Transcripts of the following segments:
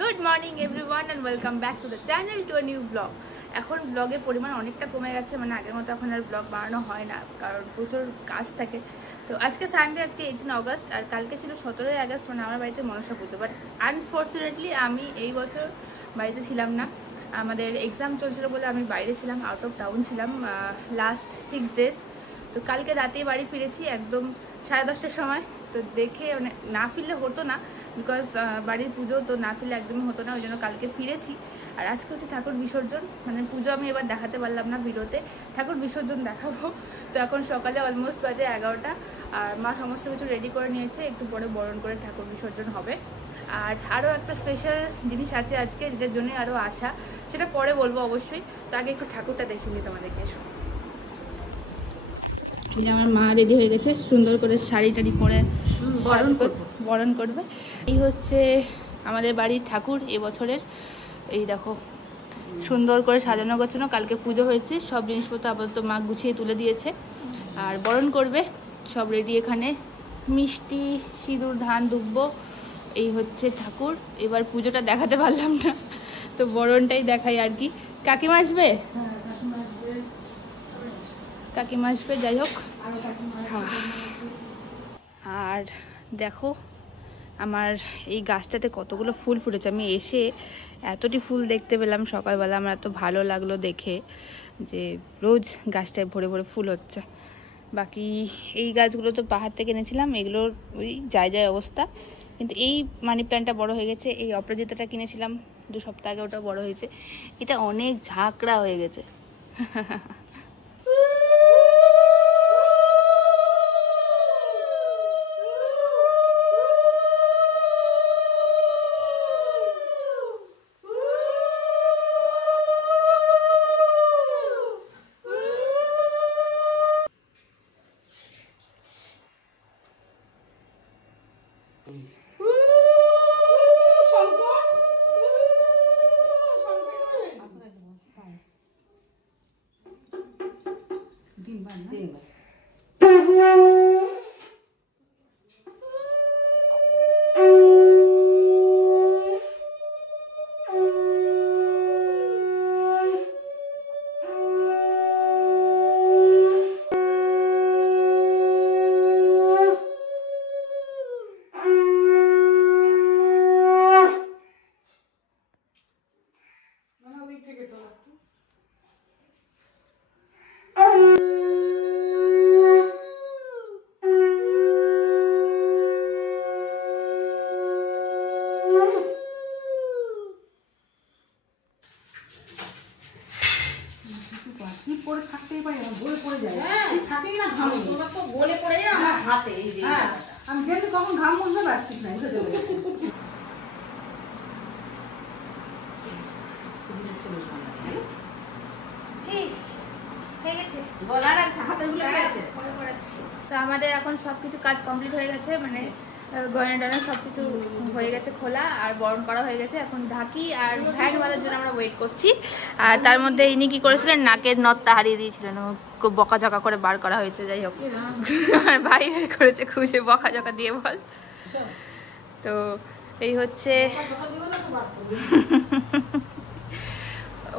Good morning everyone and welcome back to the channel to a new blog. এখন ব্লগের পরিমাণ অনেকটা কমে গেছে, মানে আগের মতো এখন আর ব্লগ বানানো হয় না, কারণ প্রচুর কাজ থাকে। তো আজকে সানডে, আজকে 18 অগস্ট, আর কালকে ছিল 17 আগস্ট, মানে আমার বাড়িতে মনসা পুজো। বাট আনফর্চুনেটলি আমি এই বছর বাড়িতে ছিলাম না। আমাদের এক্সাম চলছিল বলে আমি বাইরে ছিলাম, আউট অফ টাউন ছিলাম লাস্ট 6 ডেজ। তো কালকে রাতেই বাড়ি ফিরেছি একদম 10:30টার সময়। তো দেখে মানে না ফিরলে হতো না, বিকজ বাড়ির পুজো, তো না ফিরলে একদমই হতো না, ওই জন্য কালকে ফিরেছি। আর আজকে হচ্ছে ঠাকুর বিসর্জন, মানে পুজো আমি এবার দেখাতে পারলাম না ভিডিওতে, ঠাকুর বিসর্জন দেখাবো। তো এখন সকালে অলমোস্ট বাজে 11টা, আর মা সমস্ত কিছু রেডি করে নিয়েছে, একটু পরে বরণ করে ঠাকুর বিসর্জন হবে। আর আরও একটা স্পেশাল জিনিস আছে আজকে, যেটার জন্যই আরও আসা, সেটা পরে বলবো অবশ্যই। তো আগে একটু ঠাকুরটা দেখিয়ে নিই তোমাদেরকে। এসো, আমার মা রেডি হয়ে গেছে, সুন্দর করে শাড়ি টাড়ি পরে বরণ করবে। এই হচ্ছে আমাদের বাড়ির ঠাকুর এবছরের। এই দেখো সুন্দর করে সাজানো গোছানো, কালকে পুজো হয়েছে, সব জিনিসপত্র আপাতত মা গুছিয়ে তুলে দিয়েছে। আর বরণ করবে, সব রেডি, এখানে মিষ্টি, সিঁদুর, ধান, দুব্ব। এই হচ্ছে ঠাকুর। এবার পুজোটা দেখাতে পারলাম না, তো বরণটাই দেখাই আর কি। কাকিমা আসবে, কাকিমা আসবে, যাই হোক। আর দেখো আমার এই গাছটাতে কতগুলো ফুল ফুটেছে, আমি এসে এতটি ফুল দেখতে পেলাম সকালবেলা, আমার এত ভালো লাগলো দেখে, যে রোজ গাছটায় ভরে ভরে ফুল হচ্ছে। বাকি এই গাছগুলো তো পাহাড় থেকে এনেছিলাম, এগুলোর ওই যায় অবস্থা, কিন্তু এই মানি প্ল্যান্টটা বড় হয়ে গেছে। এই অপরাজিতাটা কিনেছিলাম 2 সপ্তাহ আগে, ওটা বড় হয়েছে। এটা অনেক ঝাঁকড়া হয়ে গেছে। তো আমাদের এখন সবকিছু কাজ কমপ্লিট হয়ে গেছে, মানে গয়না টয়না সবকিছু হয়ে গেছে খোলা, আর বরণ করা হয়ে গেছে। এখন ঢাকি আর ভ্যানওয়ালার জন্য আমরা ওয়েট করছি। আর তার মধ্যে ইনি কি করেছিলেন, নাকের নথটা হারিয়ে দিয়েছিলেন, বকাঝকা করে বার করা হয়েছে। যাই হোক, আমার ভাই বের করেছে খুঁজে, বকাঝকা দিয়ে বল। তো এই হচ্ছে,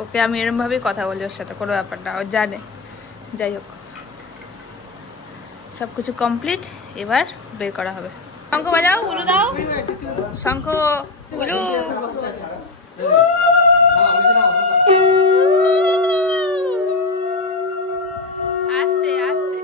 ওকে আমি এরম ভাবেই কথা বলি, ওর সাথে কোনো ব্যাপার না, ও জানে। যাই হোক, সবকিছু কমপ্লিট, এবার বের করা হবে। শঙ্খ বাজাও, উলু দাও, শঙ্খ উলু। আস্তে আস্তে।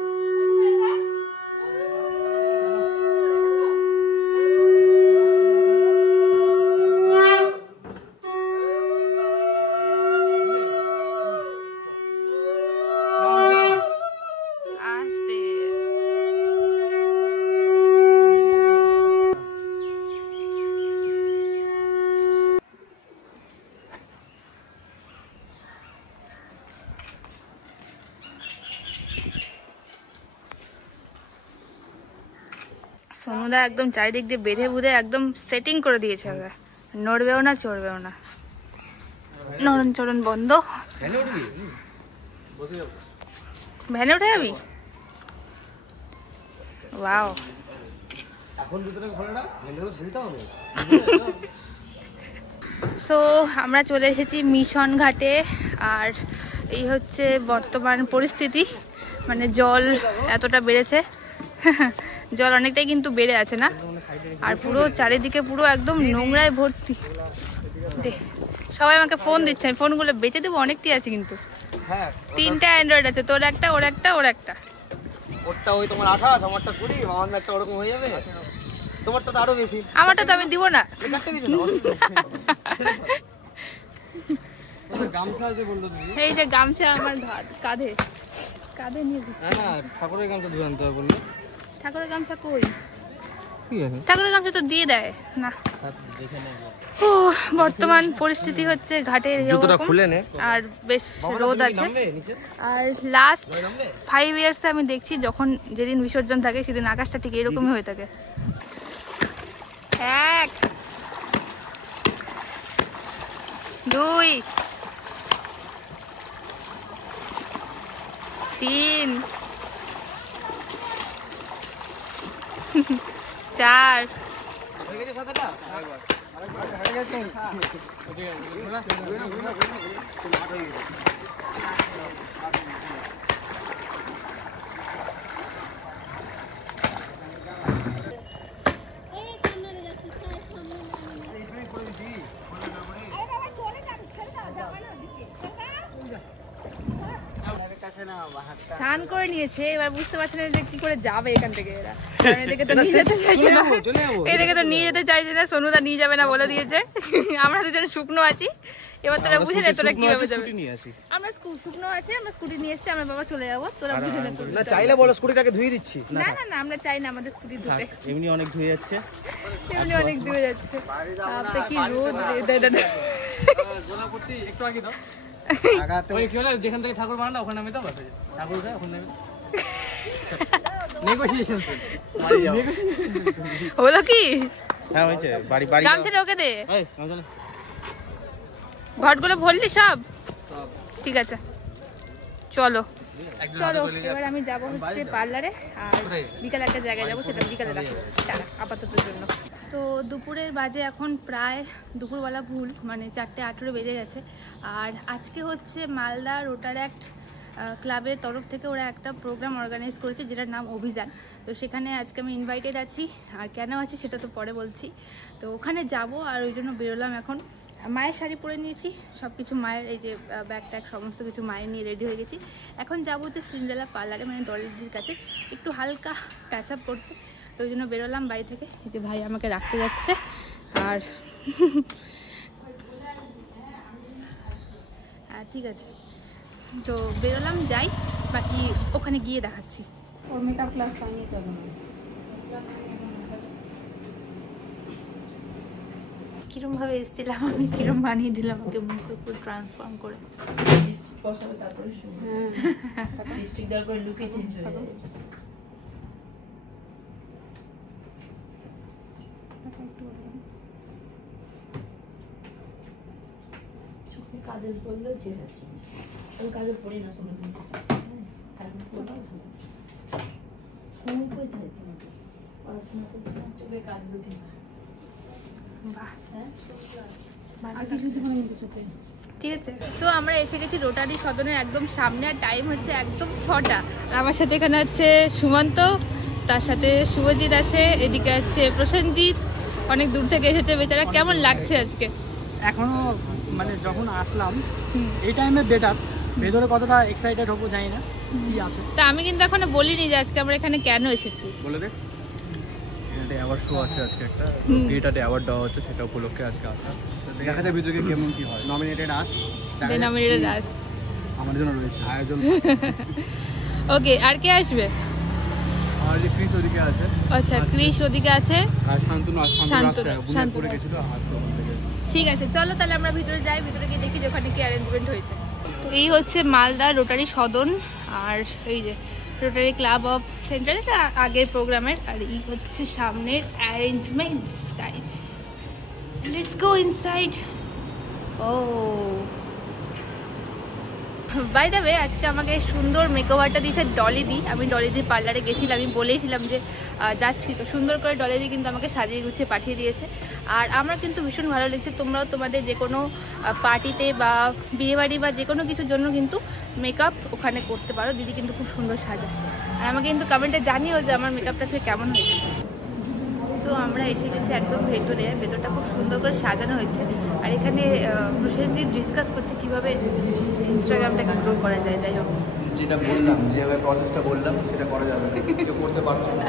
সোনুদা একদম চারিদিক দিয়ে বেঁধে বুধে একদম সেটিং করে দিয়েছে, নড়বেও না চড়বেও না, নরণ চরণ বন্ধ। ভ্যানে উঠে যাবি? ওয়াও, এখন ভিতরে ঘোরে না, ভ্যানে তো ঠেলতে হবে। সো আমরা চলে এসেছি মিশন ঘাটে। আর এই হচ্ছে বর্তমান পরিস্থিতি, মানে জল এতটা বেড়েছে, জল অনেকটাই কিন্তু বেড়ে আছে না, আর পুরো চারিদিকে পুরো একদম নোংরায় ভর্তি। সবাই আমাকে ফোন দিচ্ছে, আমি ফোনগুলো বেচে দেবো, অনেকটি আছে কিন্তু। হ্যাঁ, 3টা অ্যান্ড্রয়েড আছে, তোর একটা, ওর একটা, ওর একটা। ওরটা ওই তোমার 28, আমারটা 20, আমার একটা ওরকম হয়ে যাবে। তোমারটা তো আরো বেশি। আমারটা তো আমি দিব না। গামছা আছে বললো তুমি। এই যে গামছা আমার কাঁধে কাঁধে নিয়ে দিচ্ছি। না ঠাকুরের গামছা ধুয়ে আনতে হবে বললো। ঠাকুরের গামছা কই? কি আছে? ঠাকুরের গামছা তো দিয়ে দেয় না। দেখে নেব। ও বর্তমান পরিস্থিতি হচ্ছে ঘাটের জুতোটা খুলে নে। আর বেশ রোদ আছে। আর লাস্ট 5 ইয়ার্স আমি দেখছি যখন যেদিন বিসর্জন থাকে সেদিন আকাশটা ঠিক এরকমই হয়ে থাকে। 1 2 3 4 স্নান করে নিয়েছে, এবার বুঝতে পারছে না যে কি করে যাবে এখান থেকে। এরা এদিকে তো নিয়ে যেতে চাইছে না, এদিকে তো নিয়ে যেতে চাইছে না, সোনুদা নিয়ে যাবে না বলে দিয়েছে। আমরা দুজনে শুকনো আছি, এবার তোরা বুঝে নে তোরা কিভাবে যাবে। আমরা শুকনো আছে, আমরা স্কুটি নিয়ে এসেছি, আমরা বাবা চলে যাবো, তোরা বুঝে নে। না চাইলে বলো স্কুটিটাকে ধুয়ে দিচ্ছি। না না না, আমরা চাই না আমাদের স্কুটি ধুতে, এমনি অনেক ধুয়ে যাচ্ছে, এমনি অনেক ধুয়ে যাচ্ছে। আপনি কি রোদ দাদা একটু আগে দাও। যেখান থেকে ঠাকুর বানানো ওখানে আমি তো ঠাকুর ওখানে নেগোসিয়েশন হলো কি? হ্যাঁ হয়েছে। বাড়ি বাড়ি গামছাটা ওকে দে। ঘটগুলো ভরলি সব? ঠিক আছে, চলো চলো। এবার আমি যাবো হচ্ছে পার্লারে, আর বিকালে একটা জায়গায় যাবো, সেটা বিকালে রাখবো আপাতত জন্য। তো দুপুরের বাজে এখন প্রায় দুপুরবেলা ভুল, মানে 4:18 বেজে গেছে। আর আজকে হচ্ছে মালদা রোটারঅ্যাক্ট ক্লাবের তরফ থেকে ওরা একটা প্রোগ্রাম অর্গানাইজ করেছে যেটার নাম অভিযান। তো সেখানে আজকে আমি ইনভাইটেড আছি, আর কেন আছি সেটা তো পরে বলছি। তো ওখানে যাব, আর ওই জন্য বেরোলাম। এখন মায়ের শাড়ি পরে নিয়েছি, সব কিছু মায়ের, এই যে ব্যাগ ট্যাগ সমস্ত কিছু মায়ের নিয়ে রেডি হয়ে গেছি। এখন যাবো হচ্ছে সিন্ড্রেলা পার্লারে, মানে ডলিদির কাছে একটু হালকা টাচ আপ করতে। তো ওই জন্য বেরোলাম বাড়ি থেকে। এই যে ভাই আমাকে রাখতে যাচ্ছে, আর ঠিক আছে, তো বেরোলাম, যাই, বাকি ওখানে গিয়ে দেখাচ্ছি। ওর মেকআপ ক্লাস হয়নি তো কিরম ভাবে এসেছিলাম আমি, কিরম বানিয়ে দিলাম ওকে মুখে পুরো ট্রান্সফর্ম করে। লিপস্টিক বসাবে তারপরে শুরু। হ্যাঁ, লিপস্টিক দেওয়ার পরে লুকে চেঞ্জ হয়ে যাবে। চোখে কাজল পরলেও চেহারা চেঞ্জ। আমি কাজল পরি না কোনোদিন, কাজল পরলে ভালো। সময় কই থাকে তোমাদের পড়াশোনা করতে, চোখে কাজল দিন। ঠিক আছে, তো আমরা এসে গেছি রোটারি সদনের একদম সামনে, আর টাইম হচ্ছে একদম 6টা। আমার সাথে এখানে আছে সুমন্ত, তার সাথে শুভজিৎ আছে, এদিকে আছে প্রসেনজিৎ, অনেক দূর থেকে এসেছে বেচারা। কেমন লাগছে আজকে? এখনো মানে যখন আসলাম এই টাইমে বেটার, ভেতরে কতটা এক্সাইটেড হবো জানি না কি আছে। তা আমি কিন্তু এখনো বলিনি যে আজকে আমরা এখানে কেন এসেছি। বলে দে। এটা অ্যাওয়ার্ড শো আছে আজকে, একটা এটাতে অ্যাওয়ার্ড দেওয়া হচ্ছে, সেটা উপলক্ষে আজকে আসা। দেখা যায় ভিতরে কেমন কি হয়। নমিনেটেড আস, ডেনোমিনেটেড আস আমাদের জন্য রয়েছে আয়োজন। ওকে, আর কে আসবে? আর যে ক্রিস ওদিকে আছে। আচ্ছা, ক্রিস ওদিকে আছে, আর শান্তনু শান্তনু পড়ে গেছিল আসছে ওখান থেকে। ঠিক আছে, চলো তাহলে আমরা ভিতরে যাই, ভিতরে গিয়ে দেখি যে ওখানে কি অ্যারেঞ্জমেন্ট হয়েছে। তো এই হচ্ছে মালদা রোটারি সদন, আর এই যে রোটারি ক্লাব অফ সেন্ট্রাল, এটা আগের প্রোগ্রামের, আর এই হচ্ছে সামনের arrangements guys. Let's go inside. Oh by the way, আজকে আমাকে সুন্দর মেকওভারটা দিয়েছে ডলিদি। আমি ডলিদি পার্লারে গেছিলাম, আমি বলেইছিলাম যে যাচ্ছি, তো সুন্দর করে ডলিদি কিন্তু আমাকে সাজিয়ে গুছিয়ে পাঠিয়ে দিয়েছে। আর আমার কিন্তু ভীষণ ভালো লেগেছে। তোমরাও তোমাদের যে কোনো পার্টিতে বা বিয়েবাড়ি বা যে কোনো কিছুর জন্য কিন্তু মেকআপ ওখানে করতে পারো। দিদি কিন্তু খুব সুন্দর সাজায়। আর আমাকে কিন্তু কমেন্টে জানিও যে আমার মেকআপটা সে কেমন হয়েছে। সো আমরা এসে গেছি একদম ভেতরে। ভেতরটা খুব সুন্দর করে সাজানো হয়েছে। আর এখানে প্রসেনজি ডিসকাস করছে কীভাবে ইনস্টাগ্রামটাকে গ্রো করা যায়। যাই হোক, যেটা বললাম, যেভাবে প্রসেসটা বললাম সেটা করা যাবে না, কেউ করতে পারছে না।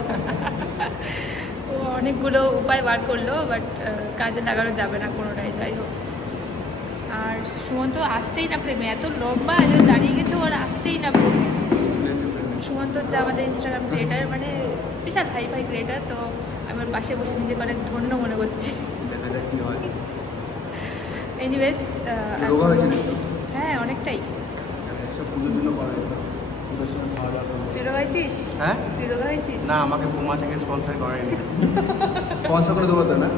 ও অনেকগুলো উপায় বার করলো, বাট কাজে লাগানো যাবে না কোনোটাই। যাই হোক, আর সুমন্ত আসছেই না প্রেমে। এত লম্বা যে দাঁড়িয়ে গেছে, ওর আসছেই না প্রেমে। সুমন্ত হচ্ছে আমাদের ইনস্টাগ্রাম ক্রিয়েটার, মানে বিশাল হাই ফাই ক্রিয়েটার। তো আমি ওর পাশে বসে নিজেকে অনেক ধন্য মনে করছি। দেখা যাক কি হয়। এনিওয়েজ, রোগা হয়েছে না? হ্যাঁ অনেকটাই। সব পুজোর জন্য করা হয়েছিল। পুজোর সময় খাওয়া দাওয়া করবো। তুই রোগা হয়েছিস? হ্যাঁ, তুই রোগা হয়েছিস? না, আমাকে পুমা থেকে স্পন্সর করেনি। স্পন্সর করে দেবো তো না?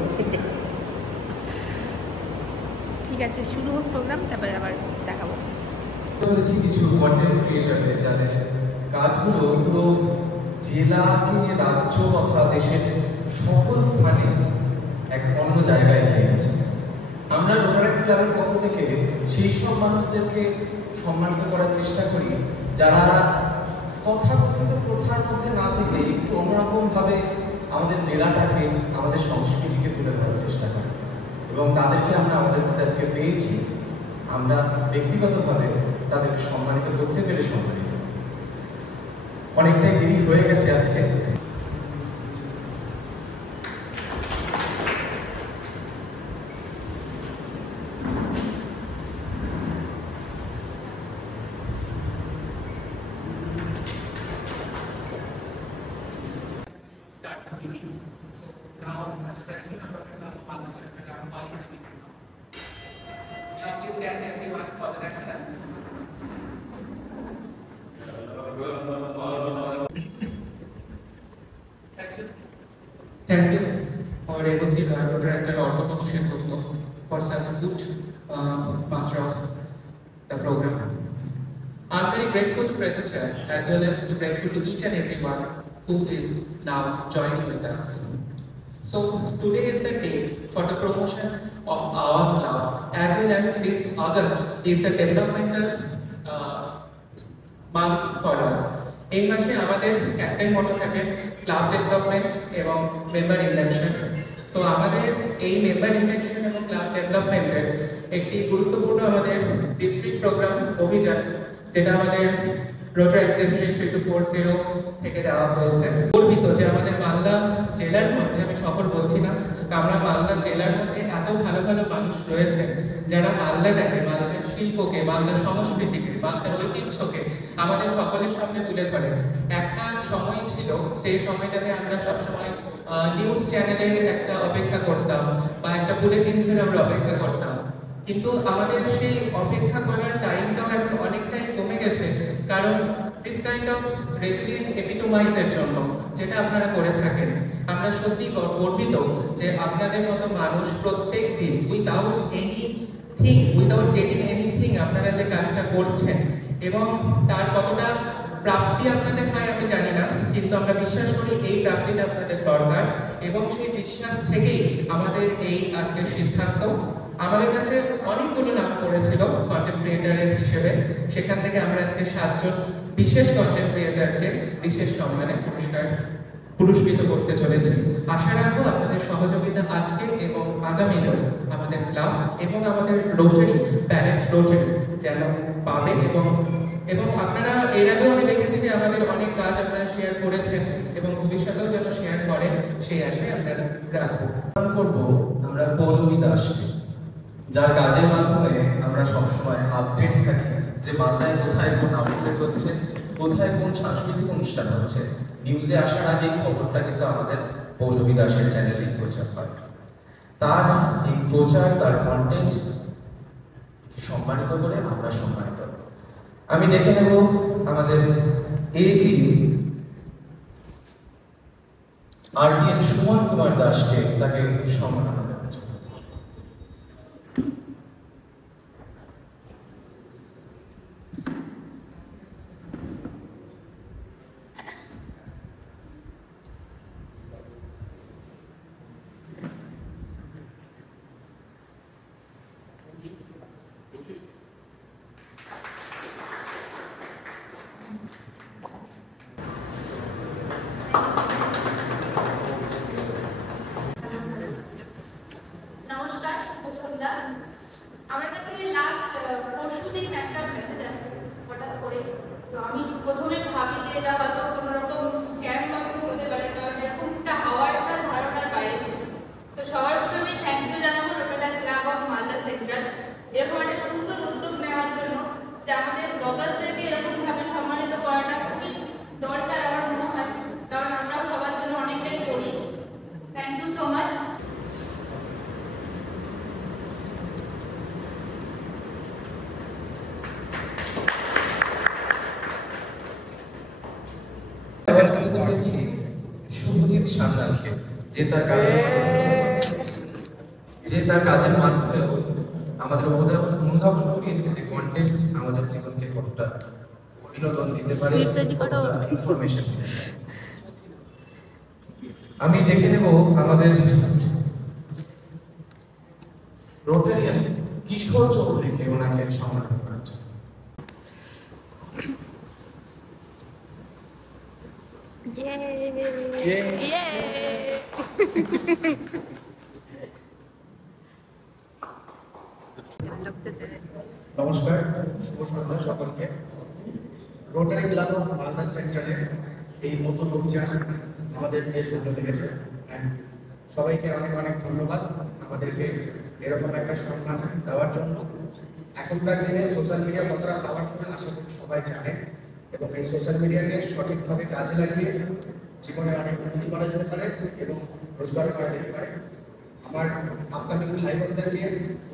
ঠিক আছে, শুরু হোক প্রোগ্রাম, তারপরে আবার দেখাবো। চলেছি কিছু কন্টেন্ট ক্রিয়েটারদের যাদের কাজগুলো পুরো জেলাকে রাজ্য তথা দেশের সকল স্থানে এক অন্য জায়গায় নিয়ে গেছে। আমরা রোটারি ক্লাবের পক্ষ থেকে সেই সব মানুষদেরকে সম্মানিত করার চেষ্টা করি যারা তথাকথিত প্রথার মধ্যে না থেকে একটু অন্যরকমভাবে আমাদের জেলাটাকে, আমাদের সংস্কৃতিকে তুলে ধরার চেষ্টা করে, এবং তাদেরকে আমরা আমাদের মধ্যে আজকে পেয়েছি। আমরা ব্যক্তিগতভাবে তাদেরকে সম্মানিত করতে পেরে সম্মানিত। অনেকটাই দেরি হয়ে গেছে আজকে। Thank you for ABC Director Orthodox Shethotto for such good master of the program. I'm very grateful to present here, as well as to grateful to each and everyone who is now joining with us. So today is the day for the promotion of our club, as well as this August is the developmental month for us. এই মাসে আমাদের captain মোটো থাকে club development এবং member election. তো আমাদের এই member election এবং club ডেভেলপমেন্টের একটি গুরুত্বপূর্ণ আমাদের ডিস্ট্রিক্ট প্রোগ্রাম অভিযান, যেটা আমাদের রোটারি ডিস্ট্রিক্ট 3240 থেকে দেওয়া হয়েছে। গর্বিত যে আমাদের মালদা জেলার মধ্যে, আমি শহর বলছি না, আমরা মালদা জেলার মধ্যে এত ভালো ভালো মানুষ রয়েছে যারা মালদাটাকে, মালদার শিল্পকে, মালদার সংস্কৃতিকে, মালদার ঐতিহ্যকে আমাদের সকলের সামনে তুলে ধরে। একটা সময় ছিল, সেই সময়টাতে আমরা সবসময় নিউজ চ্যানেলের একটা অপেক্ষা করতাম বা একটা বুলেটিনসের আমরা অপেক্ষা করতাম, কিন্তু আমাদের সেই অপেক্ষা করার টাইমটাও এখন অনেকটাই কমে গেছে। কারণ দিস কাইন্ড অফ রেজিলিয়েন্ট এপিটোমাইজের জন্য যেটা আপনারা করে থাকেন, আমরা সত্যি গর্বিত যে আপনাদের মতো মানুষ প্রত্যেক দিন without anything, without getting anything আপনারা যে কাজটা করছেন, এবং তার কতটা প্রাপ্তি আপনাদের হয় আমি জানি না, কিন্তু আমরা বিশ্বাস করি এই প্রাপ্তিটা আপনাদের দরকার, এবং সেই বিশ্বাস থেকেই আমাদের এই আজকের সিদ্ধান্ত। আমাদের কাছে অনেকগুলো নাম করেছিল কন্টেন্ট ক্রিয়েটারের হিসেবে, সেখান থেকে আমরা আজকে 7 জন বিশেষ কন্টেন্ট ক্রিয়েটারকে বিশেষ সম্মানে পুরস্কৃত করতে চলেছি। আশা রাখবো আপনাদের সহযোগিতা আজকে এবং আগামী দিনে আমাদের ক্লাব এবং আমাদের রোটারি, প্যারেন্ট রোটারি যেন পাবে, এবং আপনারা এর আগেও আমি দেখেছি যে আমাদের অনেক কাজ আপনারা শেয়ার করেছেন এবং ভবিষ্যতেও যেন শেয়ার করেন, সেই আশায় আপনারা রাখবো। করবো আমরা পৌলমী দাসকে, যার কাজের মাধ্যমে আমরা সবসময় আপডেট থাকি যে মালদায় কোথায় কোন আপডেট হচ্ছে, কোথায় কোন সাংস্কৃতিক অনুষ্ঠান হচ্ছে। নিউজে আসার আগে খবরটা কিন্তু আমাদের পৌলমী দাসের চ্যানেলেই প্রচার হয়। তার এই প্রচার, তার কন্টেন্ট সম্মানিত করে আমরা সম্মানিত। আমি ডেকে নেব আমাদের এজি RDN সুমন কুমার দাসকে, তাকে সম্মাননা দেওয়ার জন্য। প্রতিদিন একটা মেসেজ আসে হঠাৎ করে। তো আমি প্রথমে ভাবি যে এটা হয়তো কোনো রকম স্ক্যাম বা কিছু হতে পারে, কারণ এরকমটা হওয়ার একটা ধারণার বাইরে ছিল। তো সবার প্রথমে থ্যাংক ইউ জানাবো rotary club of Malda central এরকম একটা সুন্দর উদ্যোগ নেওয়ার জন্য, যে আমাদের ব্লগার্সদেরকে এরকমভাবে সম্মানিত করাটা খুবই দরকার আমার মনে হয়, কারণ আমরাও সবার জন্য অনেকটাই করি। Thank you so much. Subhajit সান্যালকে, যে তার কাজের মাধ্যমে আমাদের অনুধাবন করিয়েছে যে কন্টেন্ট আমাদের জীবনকে কতটা বিনোদন দিতে পারে, ইনফরমেশন। আমি ডেকে নেব আমাদের রোটারিয়ান কিশোর চৌধুরীকে ওনাকে সম্মানিত করার জন্য। নমস্কার, শুভ সন্ধ্যা সকলকে। রোটারি ক্লাব অফ মালদা সেন্ট্রালের এই নতুন অভিযান আমাদের বেশ ভালো লেগেছে। সবাইকে অনেক অনেক ধন্যবাদ আমাদেরকে এরকম একটা সম্মান দেওয়ার জন্য। এখনকার দিনে সোশ্যাল মিডিয়া কতটা পাওয়ারফুল আশা করি সবাই জানে, এবং এই সোশ্যাল মিডিয়াকে সঠিকভাবে কাজে লাগিয়ে জীবনে অনেক উন্নতি করা যেতে পারে এবং রোজগার করা যেতে পারে। আমার আপকামিং ভাই বোনদেরকে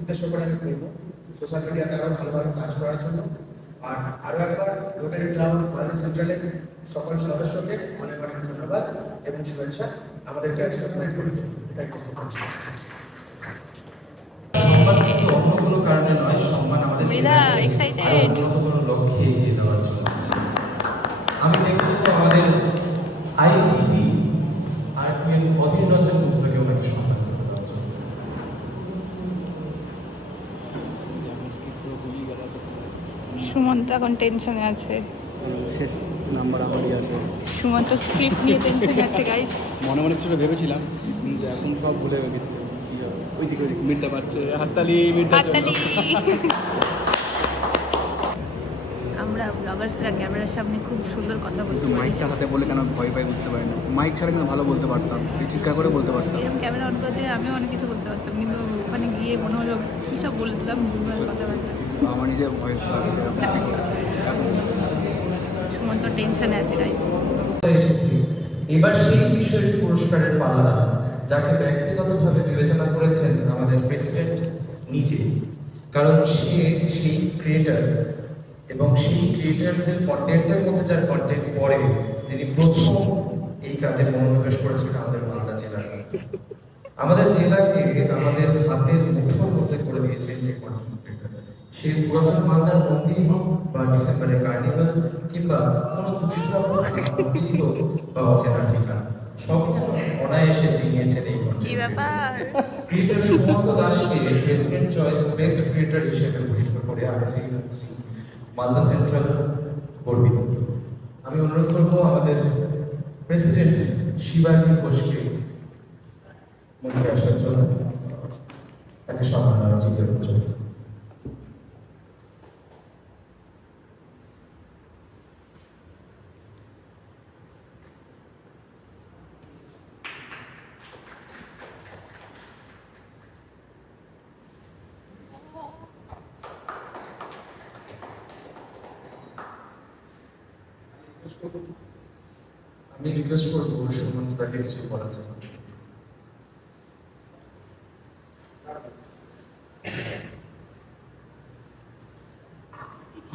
উদ্দেশ্য করে আমি বলবো সোশ্যাল মিডিয়াতে আরও ভালোভাবে কাজ করার জন্য। আর আরও একবার রোটারি ক্লাব অফ মালদা সেন্ট্রালের সকল সদস্যকে অনেক অনেক ধন্যবাদ এবং শুভেচ্ছা আমাদেরকে আজকে প্রদান করার জন্য। সম্মান কিন্তু অন্য কোনো কারণে নয়, সম্মান আমাদের উন্নততর লক্ষ্যে এগিয়ে দেওয়ার জন্য। আমি দেখব আমাদের আইপিপি আর অধীর রঞ্জন গুপ্তকে ওনাকে সম্মান দেওয়ার জন্য। সুমন্ত এখন টেনশনে আছে, শেষ নাম্বার আমারই আছে। সুমন্ত স্ক্রিপ্ট নিয়ে টেনশনে আছে গাইস। মনে মনে কিছুটা ভেবেছিলাম, কিন্তু এখন সব ভুলে গেছি। ওই দিকে মিটটা পাচ্ছে, হাততালি হাততালি। আমরা ব্লগার্সরা ক্যামেরার সামনে খুব সুন্দর কথা বলতে পারি। মাইকটা হাতে বলে কেন ভয় পাই বুঝতে পারি না। মাইক ছাড়া কিন্তু ভালো বলতে পারতাম, চিৎকার করে বলতে পারতাম। এরকম ক্যামেরা অন করে আমিও অনেক কিছু বলতে পারতাম, কিন্তু ওখানে গিয়ে মনে হলো কী সব বলে দিলাম, ভুলভাল কথাবার্তা। আমার নিজে ভয় লাগছে। সুমন্ত টেনশনে আছে গাইস। এসেছি এবার সেই বিশেষ পুরস্কারের পালা, যাকে ব্যক্তিগতভাবে বিবেচনা করেছেন আমাদের প্রেসিডেন্ট নিজে, কারণ সে সেই ক্রিয়েটার এবং সেই ক্রিয়েটারদের কন্টেন্টের মধ্যে যার কন্টেন্ট পড়ে, যিনি প্রথম এই কাজে মনোনিবেশ করেছেন আমাদের মালদা জেলার। আমাদের জেলাকে আমাদের হাতের মুঠোর মধ্যে করে দিয়েছেন যে কন্টেন্ট ক্রিয়েটার, সে পুরাতন মালদার মন্দির হোক বা ডিসেম্বরের কার্নিভাল কিংবা কোনো দুষ্প্রাপ্য মন্দির হোক বা অচেনা ঠিকানা, সব অনায়াসে চিনিয়েছেন এই ক্রিয়েটার। সুমন্ত দাসকে প্রেসিডেন্ট চয়েস বেস্ট ক্রিয়েটার হিসেবে ঘোষিত করে আরসিএমসি মালদা সেন্ট্রাল গর্বিত। আমি অনুরোধ করব আমাদের প্রেসিডেন্ট শিবাজি ঘোষকে মঞ্চে আসার জন্য, তাকে সম্মান আয়োজিত করার জন্য। আমি রিকোয়েস্ট করবো সুমন্ত তাকে কিছু বলার জন্য।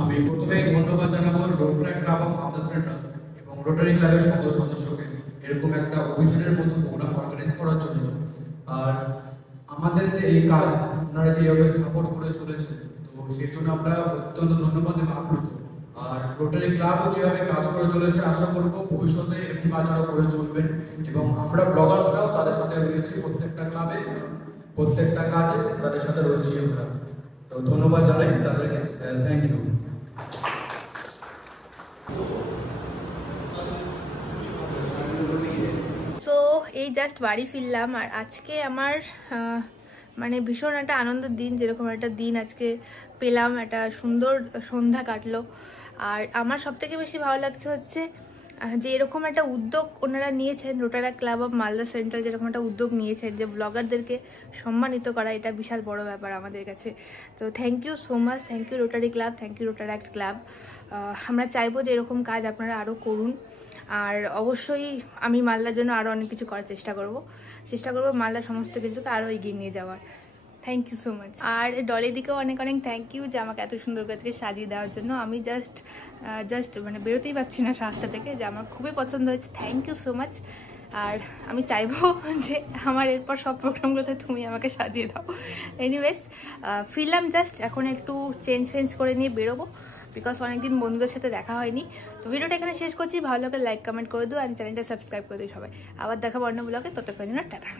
আমি প্রথমে ধন্যবাদ জানাবো rotary club of Malda central এবং রোটারি ক্লাবের সকল সদস্যকে এরকম একটা অভিযানের মতো প্রোগ্রাম অর্গানাইজ করার জন্য। আর আমাদের যে এই কাজ আপনারা যেভাবে সাপোর্ট করে চলেছেন, তো সেই জন্য আমরা অত্যন্ত ধন্যবাদ এবং আপ্লুত। আর রোটারি ক্লাবও যেভাবে কাজ করে চলেছে, আশা করবো ভবিষ্যতে এরকম কাজ আরো করে চলবেন। এবং আমরা ব্লগার্সরাও তাদের সাথে রয়েছি, প্রত্যেকটা ক্লাবে প্রত্যেকটা কাজে তাদের সাথে রয়েছি আমরা। তো ধন্যবাদ জানাই তাদেরকে, থ্যাংক ইউ। সো এই জাস্ট বাড়ি ফিরলাম, আর আজকে আমার মানে ভীষণ একটা আনন্দের দিন, যেরকম একটা দিন আজকে পেলাম, একটা সুন্দর সন্ধ্যা কাটলো। আর আমার সবথেকে বেশি ভালো লাগছে হচ্ছে যে এরকম একটা উদ্যোগ ওনারা নিয়েছেন, rotary club of Malda central যেরকম একটা উদ্যোগ নিয়েছেন যে ব্লগারদেরকে সম্মানিত করা, এটা বিশাল বড় ব্যাপার আমাদের কাছে। তো thank you so much, thank you Rotary club, thank you Rotaract club. আমরা চাইবো যে এরকম কাজ আপনারা আরও করুন। আর অবশ্যই আমি মালদার জন্য আরও অনেক কিছু করার চেষ্টা করব মালদার সমস্ত কিছুকে আরও এগিয়ে নিয়ে যাওয়ার। Thank you so much. আর ডলের দিকেও অনেক অনেক থ্যাংক ইউ যে আমাকে এত সুন্দর করে আজকে সাজিয়ে দেওয়ার জন্য। আমি জাস্ট মানে বেরোতেই পারছি না সাজটা থেকে, যে আমার খুবই পছন্দ হয়েছে। Thank you so much. আর আমি চাইবো যে আমার এরপর সব প্রোগ্রামগুলোতে তুমি আমাকে সাজিয়ে দাও। এনিওয়েজ ফিরলাম জাস্ট, এখন একটু চেঞ্জ করে নিয়ে বেরোবো, বিকজ অনেকদিন বন্ধুদের সাথে দেখা হয়নি। তো ভিডিওটা এখানে শেষ করছি। ভালো লাগলে লাইক কমেন্ট করে দিও, আর চ্যানেলটা সাবস্ক্রাইব করে দিও সবাই। আবার দেখাবো অন্য ব্লগে, ততক্ষণ জন্য টাটা।